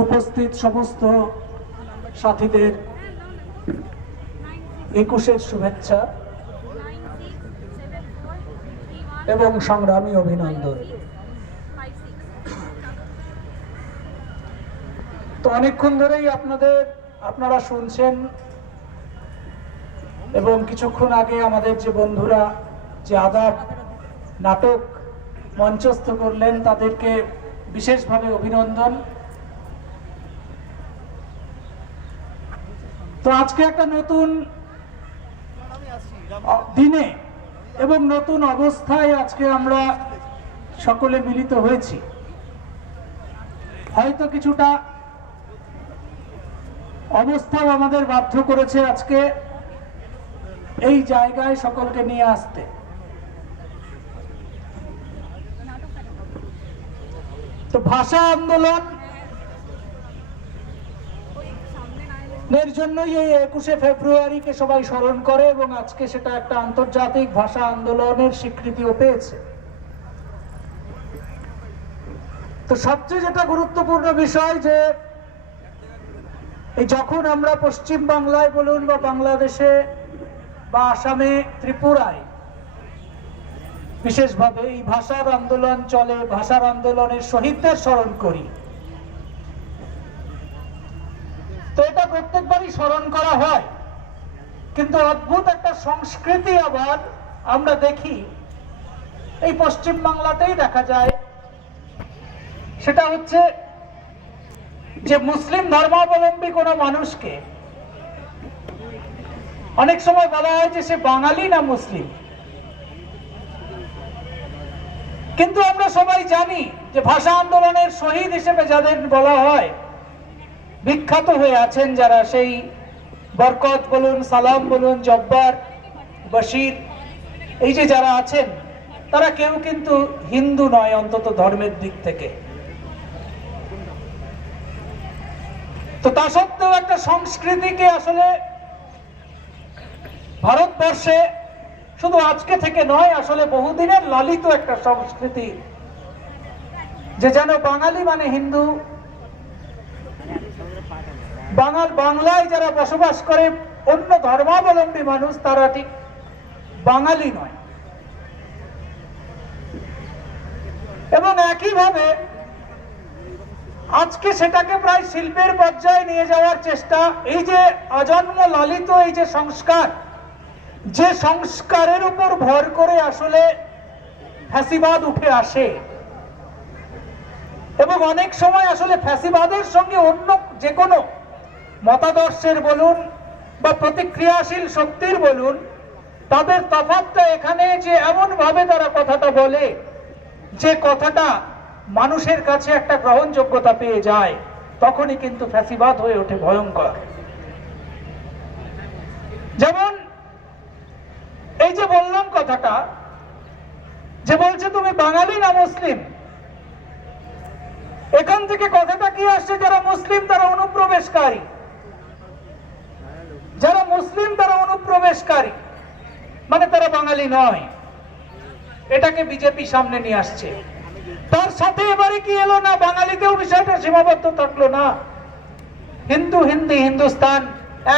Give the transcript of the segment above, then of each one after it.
উপস্থিত সমস্ত সাথীদের 21-এর শুভেচ্ছা এবং সংগ্রামী অভিনন্দন। তো অনেকক্ষণ ধরেই আপনারা শুনছেন এবং কিছুক্ষণ আগে আমাদের যে বন্ধুরা যে আদাব নাটক মঞ্চস্থ করলেন তাদেরকে বিশেষভাবে অভিনন্দন। তো আজকে একটা নতুন দিনে এবং নতুন অবস্থায় আজকে আমরা সকলে মিলিত হয়েছি। হয়তো কিছুটা অবস্থাও আমাদের বাধ্য করেছে আজকে এই জায়গায় সকলকে নিয়ে আসতে। তো ভাষা আন্দোলন এর জন্যই এই 21শে ফেব্রুয়ারিকে সবাই স্মরণ করে এবং আজকে সেটা একটা আন্তর্জাতিক ভাষা আন্দোলনের স্বীকৃতিও পেয়েছে। তো সবচেয়ে যেটা গুরুত্বপূর্ণ বিষয় যে এই যখন আমরা পশ্চিম বাংলায় বলুন বা বাংলাদেশে বা আসামে ত্রিপুরায় বিশেষভাবে এই ভাষার আন্দোলন চলে, ভাষার আন্দোলনের শহীদদের স্মরণ করি, তো এটা প্রত্যেকবারই স্মরণ করা হয়। কিন্তু অদ্ভুত একটা সংস্কৃতি আবার আমরা দেখি এই পশ্চিম বাংলাতেই দেখা যায়। সেটা হচ্ছে যে মুসলিম ধর্মাবলম্বী কোনো মানুষকে অনেক সময় বলা হয় যে সে বাঙালি না মুসলিম। কিন্তু আমরা সবাই জানি যে ভাষা আন্দোলনের শহীদ হিসেবে যাদের বলা হয়, বিখ্যাত হয়ে আছেন যারা, সেই বরকত বলুন, সালাম বলুন, জব্বার, বশির, এই যে যারা আছেন তারা কেউ কিন্তু হিন্দু নয়, অন্তত ধর্মের দিক থেকে। তো তা সত্ত্বেও একটা সংস্কৃতিকে আসলে ভারতবর্ষে শুধু আজকে থেকে নয়, আসলে বহুদিনের লালিত একটা সংস্কৃতি যে যেন বাঙালি মানে হিন্দু, বাংলায় যারা বসবাস করে অন্য ধর্মাবলম্বী মানুষ তারা ঠিক বাঙালি নয়। এবং একইভাবে আজকে সেটাকে প্রায় শিল্পের পর্যায়ে নিয়ে যাওয়ার চেষ্টা, এই যে আজন্ম লালিত এই যে সংস্কার, যে সংস্কারের উপর ভর করে আসলে ফ্যাসিবাদ উঠে আসে এবং অনেক সময় আসলে ফ্যাসিবাদের সঙ্গে অন্য যে কোনো মতাদর্শের বলুন বা প্রতিক্রিয়াশীল শক্তির বলুন, তাদের তফাৎটা এখানে যে এমন ভাবে তারা কথাটা বলে যে কথাটা মানুষের কাছে একটা গ্রহণযোগ্যতা পেয়ে যায়, তখনই কিন্তু ফ্যাসিবাদ হয়ে ওঠে ভয়ঙ্কর। যেমন এই যে বললাম কথাটা, যে বলছে তুমি বাঙালি না মুসলিম, এখান থেকে কথাটা কি আসছে, যারা মুসলিম তারা অনুপ্রবেশকারী, যারা মুসলিম তারা অনুপ্রবেশকারী, মানে তারা বাঙালি নয়। এটাকে বিজেপি সামনে নিয়ে আসছে। তার সাথে এবারে কি এলো না, বাঙালিতেও বিষয়টা সীমাবদ্ধ থাকলো না, হিন্দু, হিন্দি, হিন্দুস্তান,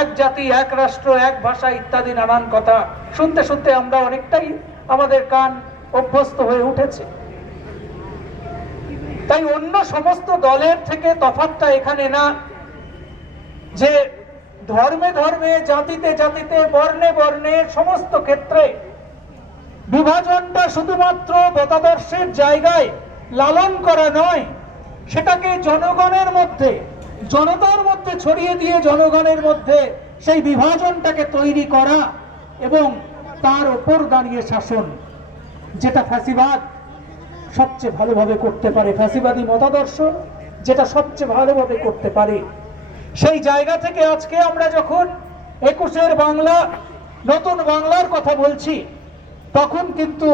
এক জাতি, এক রাষ্ট্র, এক ভাষা ইত্যাদি নানান কথা শুনতে শুনতে আমরা অনেকটাই আমাদের কান অভ্যস্ত হয়ে উঠেছে। তাই অন্য সমস্ত দলের থেকে তফাৎটা এখানে না যে ধর্মে ধর্মে, জাতিতে জাতিতে, বর্ণে বর্ণে সমস্ত ক্ষেত্রে বিভাজনটা শুধুমাত্র মতাদর্শের জায়গায় লালন করা নয়, সেটাকে জনগণের মধ্যে, জনতার মধ্যে ছড়িয়ে দিয়ে জনগণের মধ্যে সেই বিভাজনটাকে তৈরি করা এবং তার উপর দাঁড়িয়ে শাসন, যেটা ফ্যাসিবাদ সবচেয়ে ভালোভাবে করতে পারে, ফ্যাসিবাদী মতাদর্শ যেটা সবচেয়ে ভালোভাবে করতে পারে। সেই জায়গা থেকে আজকে আমরা যখন 21-এর বাংলা, নতুন বাংলার কথা বলছি, তখন কিন্তু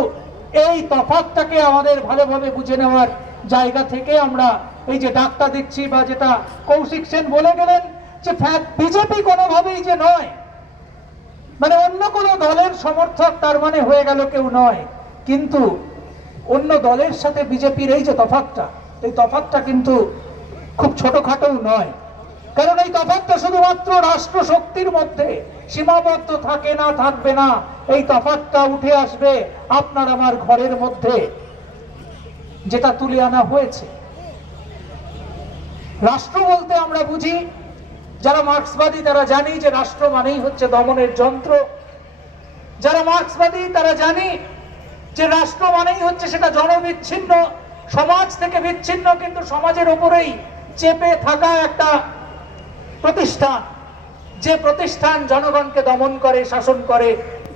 এই তফাৎটাকে আমাদের ভালোভাবে বুঝে নেওয়ার জায়গা থেকে আমরা এই যে ডাকটা দিচ্ছি, বা যেটা কৌশিক সেন বলে গেলেন যে বিজেপি কোনোভাবেই যে নয়, মানে অন্য কোনো দলের সমর্থক তার মানে হয়ে গেল কেউ নয়, কিন্তু অন্য দলের সাথে বিজেপির এই যে তফাৎটা, এই তফাৎটা কিন্তু খুব ছোটখাটো নয়, কারণ এই তফাৎটা শুধুমাত্র রাষ্ট্র শক্তির মধ্যে সীমাবদ্ধ থাকে না, থাকবে না। এই তফাৎটা উঠে আসবে আপনার আমার ঘরের মধ্যে, যেটা তুলে আনা হয়েছে। রাষ্ট্র বলতে আমরা বুঝি, যারা মার্ক্সবাদী তারা জানি যে রাষ্ট্র মানেই হচ্ছে দমনের যন্ত্র। যারা মার্ক্সবাদী তারা জানি যে রাষ্ট্র মানেই হচ্ছে সেটা জনবিচ্ছিন্ন, সমাজ থেকে বিচ্ছিন্ন, কিন্তু সমাজের উপরেই চেপে থাকা একটা প্রতিষ্ঠান, যে প্রতিষ্ঠান জনগণকে দমন করে, শাসন করে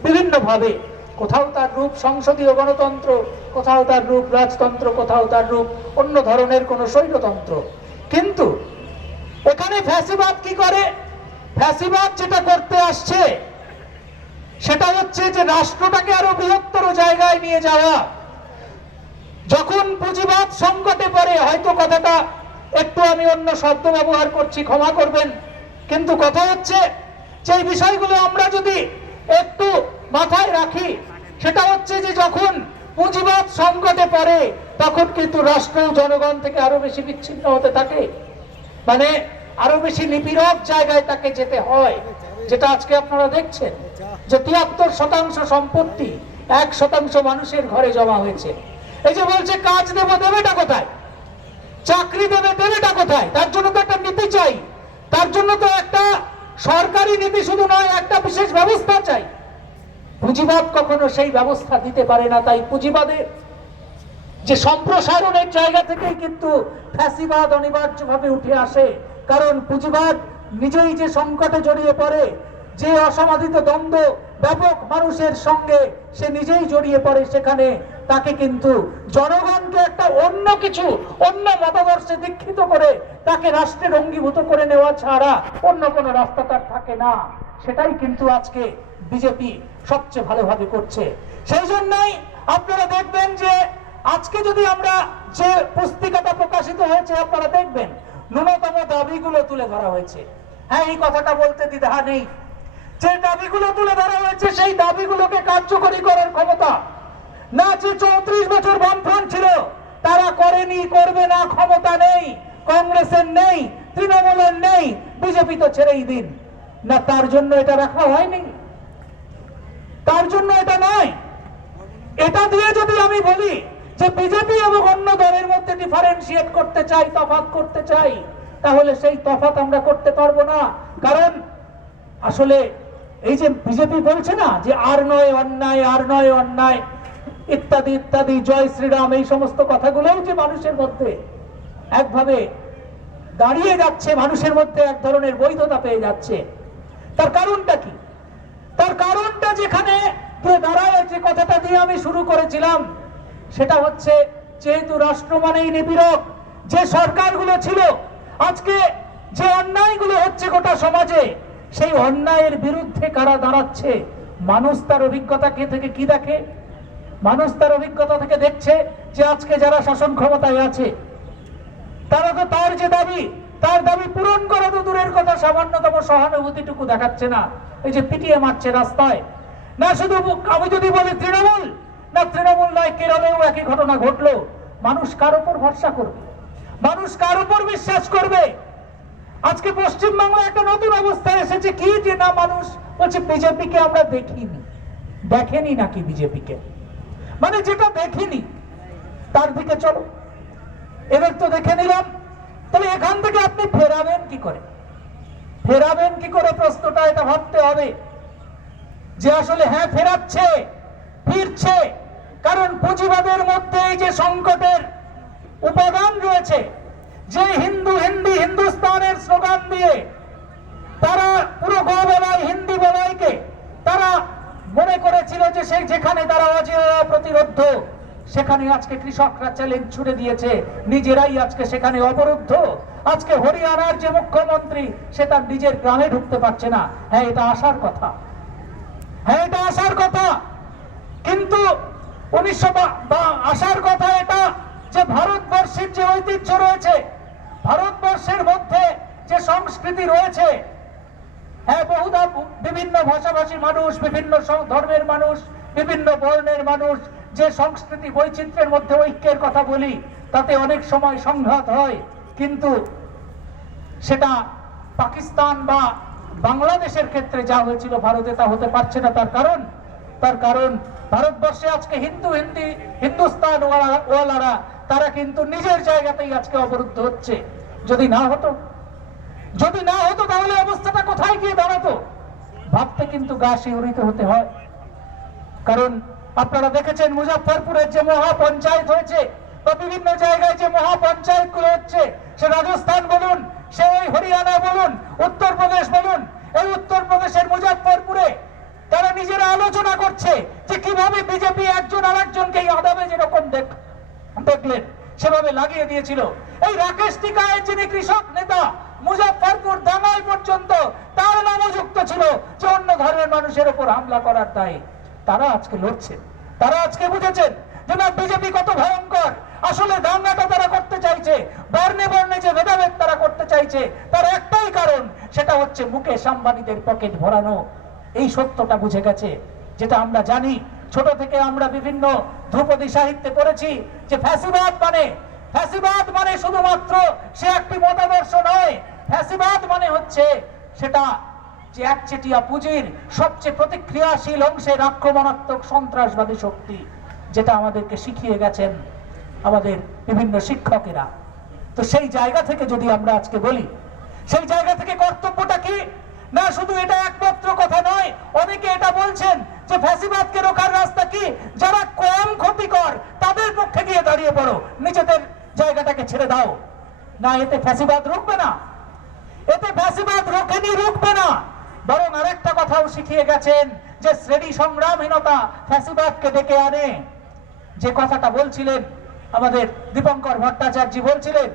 বিভিন্নভাবে। কোথাও তার রূপ সংসদীয় গণতন্ত্র, কোথাও তার রূপ রাজতন্ত্র, কোথাও তার রূপ অন্য ধরনের কোনো স্বৈরতন্ত্র। কিন্তু এখানে ফ্যাসিবাদ কি করে? ফ্যাসিবাদ যেটা করতে আসছে সেটা হচ্ছে যে রাষ্ট্রটাকে আরো বৃহত্তর জায়গায় নিয়ে যাওয়া। যখন পুঁজিবাদ সংকটে পড়ে, হয়তো কথাটা একটু আমি অন্য শব্দ ব্যবহার করছি, ক্ষমা করবেন, কিন্তু কথা হচ্ছে যে এই বিষয়গুলো আমরা যদি একটু মাথায় রাখি, সেটা হচ্ছে যে যখন পুঁজিবাদ সংকটে পড়ে তখন কিন্তু রাষ্ট্র জনগণ থেকে আরো বেশি বিচ্ছিন্ন হতে থাকে, মানে আরো বেশি নিপীড়ক জায়গায় তাকে যেতে হয়। যেটা আজকে আপনারা দেখছেন যে 73% সম্পত্তি 1% মানুষের ঘরে জমা হয়েছে। এই যে বলছে কাজ দেব, দেবেটা কোথায়? চাকরি দেবে, দেবেটা কোথায়? তার জন্য তো একটা নীতি চাই, তার জন্য তো একটা সরকারি নীতি শুধু নয়, একটা বিশেষ ব্যবস্থা চাই। পুঁজিবাদ কখনো সেই ব্যবস্থা দিতে পারে না। তাই পুঁজিবাদের যে সম্প্রসারণের জায়গা থেকেই কিন্তু ফ্যাসিবাদ অনিবার্যভাবে উঠে আসে। কারণ পুঁজিবাদ নিজেই যে সংকটে জড়িয়ে পড়ে, যে অসমাধিত দ্বন্দ্ব ব্যাপক মানুষের সঙ্গে সে নিজেই জড়িয়ে পড়ে, সেখানে তাকে কিন্তু জনগণকে একটা অন্য কিছু, অন্য মতাদর্শে দীক্ষিত করে তাকে রাষ্ট্রের অঙ্গীভূত করে নেওয়া ছাড়া অন্য কোনো রাস্তা তার থাকে না। সেটাই কিন্তু আজকে বিজেপি সবচেয়ে ভালোভাবে করছে। সেই জন্যই আপনারা দেখবেন যে আজকে যদি আমরা যে পুস্তিকাটা প্রকাশিত হয়েছে, আপনারা দেখবেন ন্যূনতম দাবিগুলো তুলে ধরা হয়েছে। হ্যাঁ, এই কথাটা বলতে দ্বিধা নেই, যে দাবিগুলো তুলে ধরা হয়েছে সেই দাবিগুলোকে কার্যকরী করার ক্ষমতা না যে 34 বছর বামফ্রন্ট ছিল তারা করেনি, করবে না, ক্ষমতা নেই, কংগ্রেসের নেই, তৃণমূলের নেই, বিজেপি তো ছেড়েই দিন না, তার জন্য এটা রাখা হয়নি, তার জন্য এটা নয়। এটা দিয়ে যদি আমি বলি যে বিজেপি এবং অন্য দলের মধ্যে ডিফারেন্সিয়েট করতে চাই, তফাৎ করতে চাই, তাহলে সেই তফাৎ আমরা করতে পারবো না। কারণ আসলে এই যে বিজেপি বলছে না যে আর নয় অন্যায়, আর নয় অন্যায় ইত্যাদি ইত্যাদি, জয় শ্রীরাম, এই সমস্ত কথাগুলোও যে মানুষের মধ্যে একভাবে দাঁড়িয়ে যাচ্ছে, মানুষের মধ্যে এক ধরনের বৈধতা পেয়ে যাচ্ছে, তার কারণটা কি? তার কারণটা যেখানে দাঁড়ায়, যে কথাটা দিয়ে আমি শুরু করেছিলাম, সেটা হচ্ছে যেহেতু রাষ্ট্র মানেই নিপীড়ক, যে সরকারগুলো ছিল, আজকে যে অন্যায়গুলো হচ্ছে গোটা সমাজে, সেই অন্যায়ের বিরুদ্ধে কারা দাঁড়াচ্ছে? মানুষ তার অভিজ্ঞতা থেকে কি দেখে? মানুষ তার অভিজ্ঞতা থেকে দেখছে যে আজকে যারা শাসন ক্ষমতায় আছে তারা তো তার যে দাবি, তার দাবি পূরণ করা তো দূরের কথা, সামান্যতম সহানুভূতিটুকু দেখাচ্ছে না। এই যে পিটিয়ে মারছে রাস্তায়, না শুধু আমি যদি বলি তৃণমূল, না তৃণমূল নয়, কেরলেও একই ঘটনা ঘটলো। মানুষ কার উপর ভরসা করবে? মানুষ কার উপর বিশ্বাস করবে? আজকে পশ্চিমবাংলায় একটা নতুন অবস্থায় এসেছে কি, যে না মানুষ বলছে বিজেপিকে আমরা দেখিনি। দেখেনি নাকি বিজেপিকে? মানে যেটা দেখিনি তার দিকে চলো, এবার তো দেখে নিলাম, তাহলে এখান থেকে আপনি ফেরাবেন কি করে? ফেরাবেন কি করে প্রশ্নটা এটা ভাবতে হবে যে আসলে হ্যাঁ ফেরাচ্ছে, ফিরছে। কারণ পুঁজিবাদের মধ্যে এই যে সংকটের উপাদান রয়েছে, যে হিন্দু হিন্দি হিন্দুস্তানের স্লোগান দিয়ে তারা পুরো গো বলাই হিন্দি বলাইকে তারা মনে করেছিল যে সেই যেখানে তারা অজেয় প্রতিরোধ, সেখানে আজকে কৃষকরা চ্যালেঞ্জ ছুড়ে দিয়েছে, নিজেরাই আজকে সেখানে অবরুদ্ধ। আজকে হরিয়ানার যে মুখ্যমন্ত্রী সে তার নিজের গ্রামে ঢুকতে পারছে না। হ্যাঁ, এটা আসার কথা, হ্যাঁ এটা আসার কথা, কিন্তু 1900 আসার কথা এটা যে ভারতবর্ষের যে ঐতিহ্য রয়েছে, ভারতবর্ষের মধ্যে যে সংস্কৃতি রয়েছে, হ্যাঁ বহুধা বিভিন্ন ভাষাভাষী মানুষ, বিভিন্ন ধর্মের মানুষ, বিভিন্ন বর্ণের মানুষ, যে সংস্কৃতি বৈচিত্র্যের মধ্যে ঐক্যের কথা বলি, তাতে অনেক সময় সংঘাত হয়, কিন্তু সেটা পাকিস্তান বা বাংলাদেশের ক্ষেত্রে যা হয়েছিল ভারতে তা হতে পারছে না। তার কারণ ভারতবর্ষে আজকে হিন্দুস্তান ওয়ালারা তারা কিন্তু নিজের জায়গাতেই আজকে অবরুদ্ধ হচ্ছে। যদি না হতো তাহলে অবস্থাটা কোথায় গিয়ে দাঁড়াতো ভাবতে কিন্তু গা শিহরিত হতে হয়। কারণ আপনারা দেখেছেন মুজফ্ফরপুরের যে মহাপঞ্চায়েত হয়েছে বা বিভিন্ন জায়গায় যে মহাপঞ্চায়েত গুলো হচ্ছে, সে রাজস্থান বলুন, সে ওই হরিয়ানা বলুন, উত্তরপ্রদেশ বলুন, এই উত্তরপ্রদেশের মুজফ্ফরপুরে তারা নিজেরা আলোচনা করছে যে কিভাবে বিজেপি একজন আরেকজনকে এই আদাবে যেরকম দেখলেন সেভাবে লাগিয়ে দিয়েছিল। এই রাকেশ টিকায়েত যিনি কৃষক নেতা, মুজফ্ফরপুর দাঙ্গাই পর্যন্ত তার নামও যুক্ত ছিল যে অন্য ধর্মের মানুষের উপর হামলা করার দায়ে। তারা আজকে লড়ছেন, তারা আজকে বুঝেছেন যে না, বিজেপি কত ভয়ঙ্কর। আসলে দাঙ্গাটা তারা করতে চাইছে, বর্ণে বর্ণে যে ভেদাভেদ তারা করতে চাইছে, তার একটাই কারণ, সেটা হচ্ছে মুকেশ আম্বানিদের পকেট ভরানো। এই সত্যটা বুঝে গেছে, যেটা আমরা জানি ছোট থেকে আমরা বিভিন্ন ধ্রুপদী সাহিত্যে পড়েছি যে ফ্যাসিবাদ মানে শুধুমাত্র সে একটি মতাদর্শ নয়। ফ্যাসিবাদ মানে হচ্ছে সেটা যে একচেটিয়া পুঁজির সবচেয়ে প্রতিক্রিয়াশীল অংশের আক্রমণাত্মক সন্ত্রাসবাদী শক্তি, যেটা আমাদেরকে শিখিয়ে গেছেন আমাদের বিভিন্ন শিক্ষকেরা। তো সেই জায়গা থেকে যদি আমরা আজকে বলি, সেই জায়গা থেকে কর্তব্যটা কি না, শুধু এটা একমাত্র কথা নয়। অনেকে এটা বলছেন যে ফ্যাসিবাদকে রোখার রাস্তা কি, যারা কম ক্ষতিকর তাদের পক্ষে গিয়ে দাঁড়িয়ে পড়ো, নিজেদের জায়গাটাকে ছেড়ে দাও। না, এতে ফ্যাসিবাদ রুখবে না, এতে ফ্যাসিবাদ রুখবে না। বরং আরেকটা কথাও শিখিয়ে গেছেন যে শ্রেণী সংগ্রামহীনতা ফ্যাসিবাদকে ডেকে আনে। যে কথাটা বলছিলেন আমাদের দীপঙ্কর ভট্টাচার্য বলছিলেন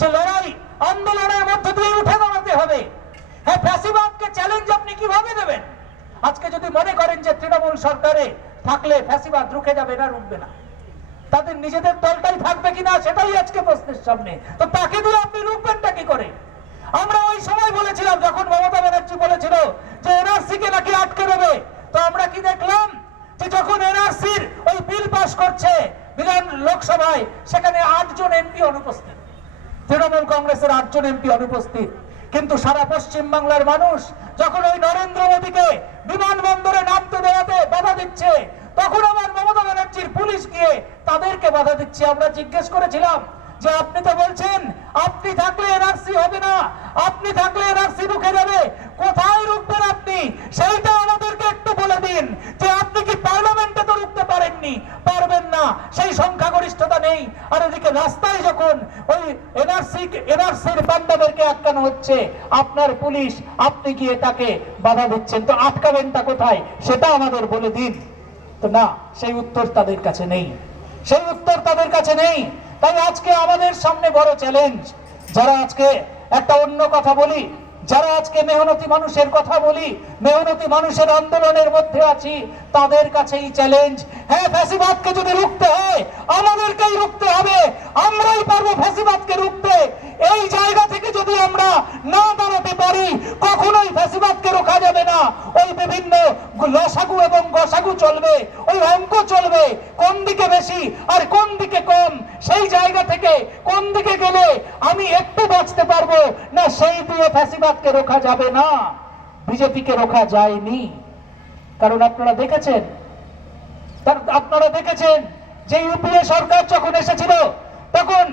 যে লড়াই আন্দোলনের মধ্যে দিয়ে উঠে দাঁড়াতে হবে। হ্যাঁ, ফ্যাসিবাদকে চ্যালেঞ্জ আপনি কিভাবে দেবেন? আজকে যদি মনে করেন যে তৃণমূল সরকারে থাকলে ফ্যাসিবাদ রুখে যাবে না, রুখবে না, তাদের নিজেদের দলটাই থাকবে কিনা সেটাই আজকে প্রশ্নের সামনে। তো তাকে দিয়ে আপনি রুখবেনটা কি করে? আমরা ওই সময় বলেছিলাম, যখন মমতা ব্যানার্জি বলেছিল যে এনআরসি কে নাকি আটকে দেবে, তো আমরা কি দেখলাম যে যখন এনআরসির ওই বিল পাস করছে বিধান লোকসভায়, সেখানে 8 জন এমপি অনুপস্থিত, তৃণমূল কংগ্রেসের 8 জন এমপি অনুপস্থিত। কিন্তু সারা পশ্চিম বাংলার মানুষ যখন ওই নরেন্দ্র মোদীকে বিমানবন্দরে নামতে দেওয়াতে বাধা দিচ্ছে, তখন আমার মমতা ব্যানার্জির পুলিশ গিয়ে তাদেরকে বাধা দিচ্ছে। আমরা জিজ্ঞেস করেছিলাম যে আপনি তো বলছেন আপনি থাকলে এনআরসি হবে না, আপনি থাকলে এনআরসি রুখে যাবে, কোথায় রুখবেন আপনি? সেইটা আমাদেরকে একটু বলে দিন যে আপনি কি পার্লামেন্টে তো রুখতে পারেননি, পারবেন না, সেই সংখ্যাগরিষ্ঠতা নেই। আর এদিকে রাস্তায় যখন ওই এনআরসির বান্দাদেরকে আটকানো হচ্ছে, আপনার পুলিশ, আপনি গিয়ে তাকে বাধা দিচ্ছেন, তো আটকাবেনটা কোথায় সেটা আমাদের বলে দিন। তো না, সেই উত্তর তাদের কাছে নেই, সেই উত্তর তাদের কাছে নেই। তাই আজকে আমাদের সামনে বড় চ্যালেঞ্জ, যারা আজকে একটা অন্য কথা বলি, যারা আজকে মেহনতি মানুষের কথা বলি, মেহনতি মানুষের আন্দোলনের মধ্যে আছি, তাদের কাছেই চ্যালেঞ্জ। হ্যাঁ, ফ্যাসিবাদকে যদি রুখতে হয় আমাদেরকেই রুখতে হবে, আমরাই পারবো ফ্যাসিবাদকে রুখতে। এই জায়গা থেকে যদি আমরা না দাঁড়াতে পারি, কখনোই ফ্যাসিবাদকে রোখা যাবে না। ওই বিভিন্ন লসাগু এবং গসাগু চলবে, ওই অঙ্ক চলবে, কোন দিকে বেশি আর কোন দিকে কম, সেই জায়গা থেকে কোন দিকে গেলে আমি একটু বাঁচতে পারবো না, সেই দিয়ে ফ্যাসিবাদকে রোখা যাবে না। বিজেপিকে রোখা যায়নি, কারণ আপনারা দেখেছেন যে ইউপিএ সরকার যখন এসেছিল, তখন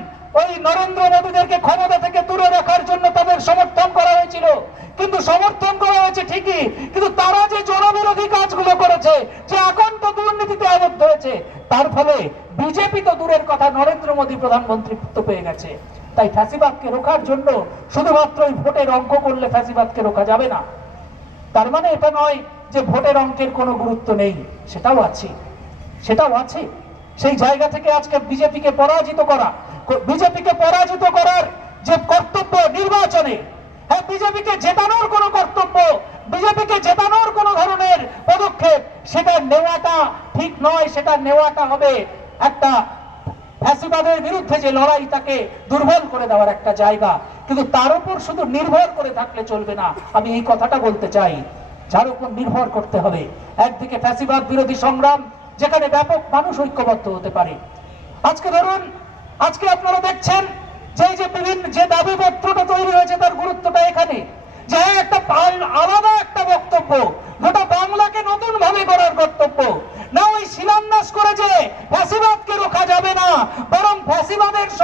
ওই নরেন্দ্র মোদীদেরকে ক্ষমতা থেকে দূরে রাখার জন্য তাদের সমর্থন করা হয়েছিল। কিন্তু সমর্থন করা হয়েছে ঠিকই, কিন্তু তারা যে জনবিরোধী কাজগুলো করেছে, যে এখন তো দুর্নীতিতে আবদ্ধ হয়েছে, তার ফলে বিজেপি তো দূরের কথা, নরেন্দ্র মোদী প্রধানমন্ত্রীত্ব পেয়ে গেছে। তাই ফ্যাসিবাদকে রোখার জন্য শুধুমাত্র ওই ভোটের অঙ্ক করলে ফ্যাসিবাদকে রোখা যাবে না। তার মানে এটা নয় যে ভোটের অঙ্কের কোনো গুরুত্ব নেই, সেটাও আছে। সেই জায়গা থেকে আজকে বিজেপিকে পরাজিত করার যে কর্তব্য নির্বাচনে, হ্যাঁ, বিজেপিকে জেতানোর কোনো কর্তব্য, বিজেপিকে জেতানোর কোনো ধরনের পদক্ষেপ, সেটা নেওয়াটা ঠিক নয়। সেটা নেওয়াটা হবে একটা ফ্যাসিবাদের বিরুদ্ধে যে লড়াই, তাকে দুর্বল করে দেওয়ার একটা জায়গা। কিন্তু তার উপর শুধু নির্ভর করে থাকলে চলবে না। আমি এই কথাটা বলতে চাই, যার উপর নির্ভর করতে হবে। একদিকে ফ্যাসিবাদ বিরোধী সংগ্রাম, যেখানে ব্যাপক মানুষ ঐক্যবদ্ধ হতে পারে। আজকে ধরুন, আজকে আপনারা দেখছেন যে বিভিন্ন যে দাবিপত্রটা তৈরি হয়েছে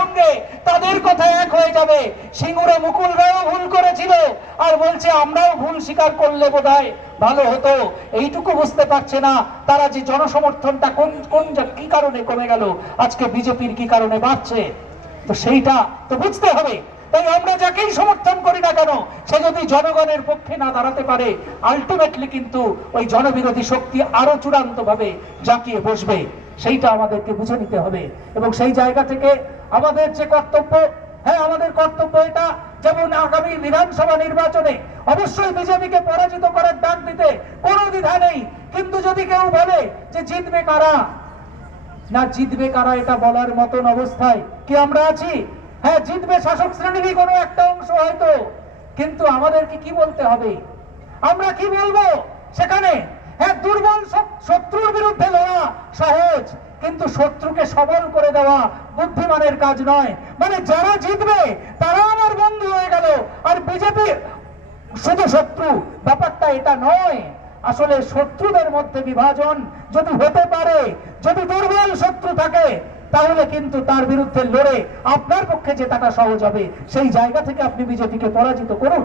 সঙ্গে তাদের কথা এক হয়ে যাবে। সিঙ্গুরে মুকুল রায়ও ভুল করেছিল আর বলছে আমরাও ভুল স্বীকার করলে বোধহয় ভালো হতো। এইটুকু বুঝতে পারছে না তারা যে জনসমর্থনটা কি কারণে কমে গেল, আজকে বিজেপির কি কারণে বাড়ছে, তো সেইটা তো বুঝতে হবে। তাই আমরা যাকেই সমর্থন করি না কেন, সে যদি জনগণের পক্ষে না দাঁড়াতে পারে, আলটিমেটলি কিন্তু ওই জনবিরোধী শক্তি আরো চূড়ান্ত ভাবে জাঁকিয়ে বসবে। সেইটা আমাদেরকে বুঝে নিতে হবে। এবং সেই জায়গা থেকে আমাদের যে কর্তব্য, হ্যাঁ আমাদের কর্তব্য এটা, যেমন আগামী বিধানসভা নির্বাচনে অবশ্যই বিজেপিকে পরাজিত করার ডাক দিতে কোনো দ্বিধা নেই। কিন্তু যদি কেউ বলে যে জিতবে কারা, না জিতবে কারা এটা বলার মতন অবস্থায় কি আমরা আছি? হ্যাঁ জিতবে শাসক শ্রেণীরই কোনো একটা অংশ হয়তো, কিন্তু আমাদেরকে কি বলতে হবে, আমরা কি বলবো সেখানে? হ্যাঁ দুর্বল শত্রুর বিরুদ্ধে লড়া সহজ, কিন্তু শত্রুকে সবল করে দেওয়া বুদ্ধিমানের কাজ নয়। মানে যারা জিতবে তারা আমার বন্ধু হয়ে গেল, আর বিজেপি শুধু শত্রু, ব্যাপারটা এটা নয়। আসলে শত্রুদের মধ্যে বিভাজন যদি হতে পারে, যদি দুর্বল শত্রু থাকে, তাহলে কিন্তু তার বিরুদ্ধে লড়ে আপনার পক্ষে জেতাটা সহজ হবে। সেই জায়গা থেকে আপনি বিজেপিকে পরাজিত করুন।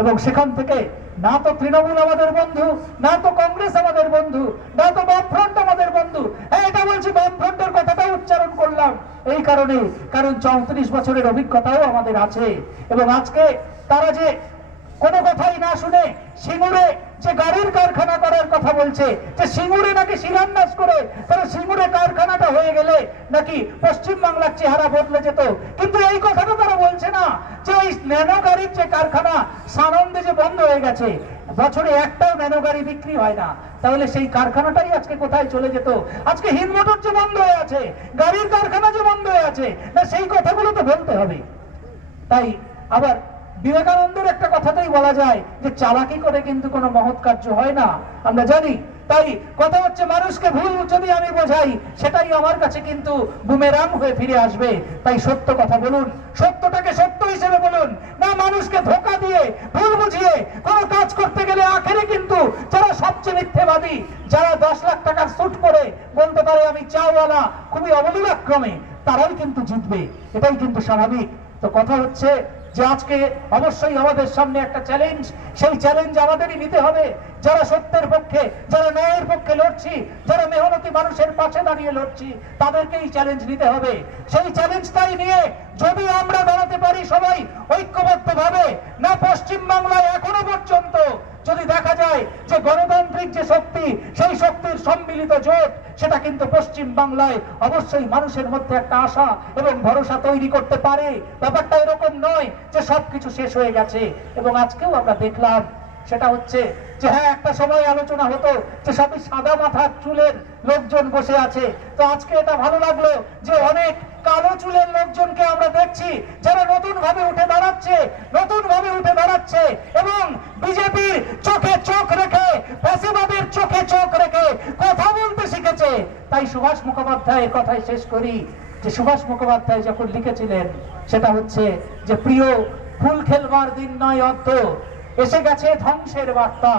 এবং সেখান থেকে না তো তৃণমূল আমাদের বন্ধু, না তো কংগ্রেস আমাদের বন্ধু, না তো বামফ্রন্ট আমাদের বন্ধু। হ্যাঁ এটা বলছি, বামফ্রন্টের কথাটাও উচ্চারণ করলাম এই কারণে, কারণ 34 বছরের অভিজ্ঞতাও আমাদের আছে। এবং আজকে তারা যে কোনো কথাই না শুনে সিঙ্গুরে যে গাড়ির কারখানা করার কথা বলছে, যে সিঙ্গুরে নাকি শিলান্যাস করে তারা সিঙ্গুরে কারখানাটা হয়ে গেলে নাকি পশ্চিম বাংলার চেহারা বদলে যেত, কিন্তু এই কথাটা তারা বলছে না যে ওই ন্যানো গাড়ির যে কারখানা সানন্দে যে বন্ধ হয়ে গেছে, বছরে একটাও ন্যানো গাড়ি বিক্রি হয় না, তাহলে সেই কারখানাটাই আজকে কোথায় চলে যেত? আজকে হিন্দ মোটর যে বন্ধ হয়ে আছে, গাড়ির কারখানা যে বন্ধ হয়ে আছে, না সেই কথাগুলো তো বলতে হবে। তাই আবার বিবেকানন্দের একটা কথাতেই বলা যায় যে চালাকি করে কিন্তু কোনো মহৎ কার্য হয় না, আমরা জানি। তাই কথা হচ্ছে, মানুষকে ভুল যদি আমি বোঝাই, সেটাই আমার কাছে কিন্তু বুমেরাং হয়ে ফিরে আসবে। তাই সত্য কথা বলুন, সত্যটাকে সত্য হিসেবে বলুন, না মানুষকে ধোঁকা দিয়ে ভুল বুঝিয়ে কোনো কাজ করতে গেলে আখেরে কিন্তু যারা সবচেয়ে মিথ্যেবাদী, যারা 10 লাখ টাকার স্যুট পরে বলতে পারে আমি চাওয়ালা, খুবই অবলীলাক্রমে তারাই কিন্তু জিতবে, এটাই কিন্তু স্বাভাবিক। তো কথা হচ্ছে যে আজকে অবশ্যই আমাদের সামনে একটা চ্যালেঞ্জ, সেই চ্যালেঞ্জ আমাদেরই নিতে হবে। যারা সত্যের পক্ষে, যারা ন্যায়ের পক্ষে লড়ছি, যারা মেহনতি মানুষের পাশে দাঁড়িয়ে লড়ছি, তাদেরকেই চ্যালেঞ্জ নিতে হবে। সেই চ্যালেঞ্জটাই নিয়ে যদি আমরা দাঁড়াতে পারি সবাই ঐক্যবদ্ধভাবে, না পশ্চিম বাংলায় এখনো পর্যন্ত যদি দেখা যায় যে গণতান্ত্রিক যে শক্তি, সেই শক্তির সম্মিলিত জোট, সেটা কিন্তু পশ্চিম বাংলায় অবশ্যই মানুষের মধ্যে একটা আশা এবং ভরসা তৈরি করতে পারে। ব্যাপারটা এরকম নয় যে সবকিছু শেষ হয়ে গেছে। এবং আজকেও আমরা দেখলাম, সেটা হচ্ছে যে হ্যাঁ একটা সময় আলোচনা হতো যে সবই সাদা মাথার চুলের লোকজন বসে আছে, তো আজকে এটা ভালো লাগলো যে অনেক কালো চুলের লোকজনকে আমরা দেখছি যারা নতুন ভাবে উঠে দাঁড়াচ্ছে এবং বিজেপির চোখে চোখ রেখে, ফ্যাসিবাদের চোখে চোখ রেখে কথা বলতে শিখেছে। তাই সুভাষ মুখোপাধ্যায়ের কথাই শেষ করি, যে সুভাষ মুখোপাধ্যায় যখন লিখেছিলেন, সেটা হচ্ছে যে প্রিয় ফুল খেলবার দিন নয় অদ্য, এসে গেছে ধ্বংসের বার্তা।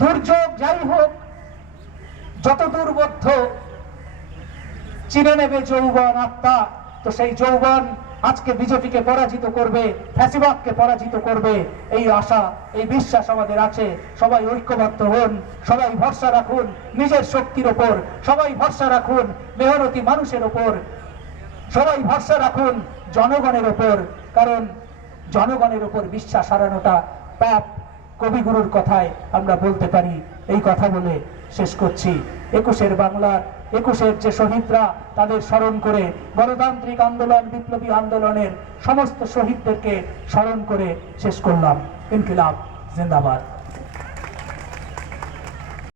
দুর্যোগ যাই হোক, যত দুর্বোধ্য চিনে নেবে যৌবন আত্মা। তো সেই যৌবন আজকে বিজেপিকে পরাজিত করবে, ফ্যাসিবাদকে পরাজিত করবে, এই আশা, এই বিশ্বাস আমাদের আছে। সবাই ঐক্যবদ্ধ হন, সবাই ভরসা রাখুন নিজের শক্তির ওপর, সবাই ভরসা রাখুন মেহনতি মানুষের ওপর, সবাই ভরসা রাখুন জনগণের ওপর, কারণ জনগণের ওপর বিশ্বাস হারানোটা পাপ, কবিগুরুর কথায় আমরা বলতে পারি। এই কথা বলে শেষ করছি। 21-এর বাংলার 21-এর যে শহীদরা, তাদের স্মরণ করে, গণতান্ত্রিক আন্দোলন, বিপ্লবী আন্দোলনের সমস্ত শহীদদেরকে স্মরণ করে শেষ করলাম। ইনকিলাব জিন্দাবাদ।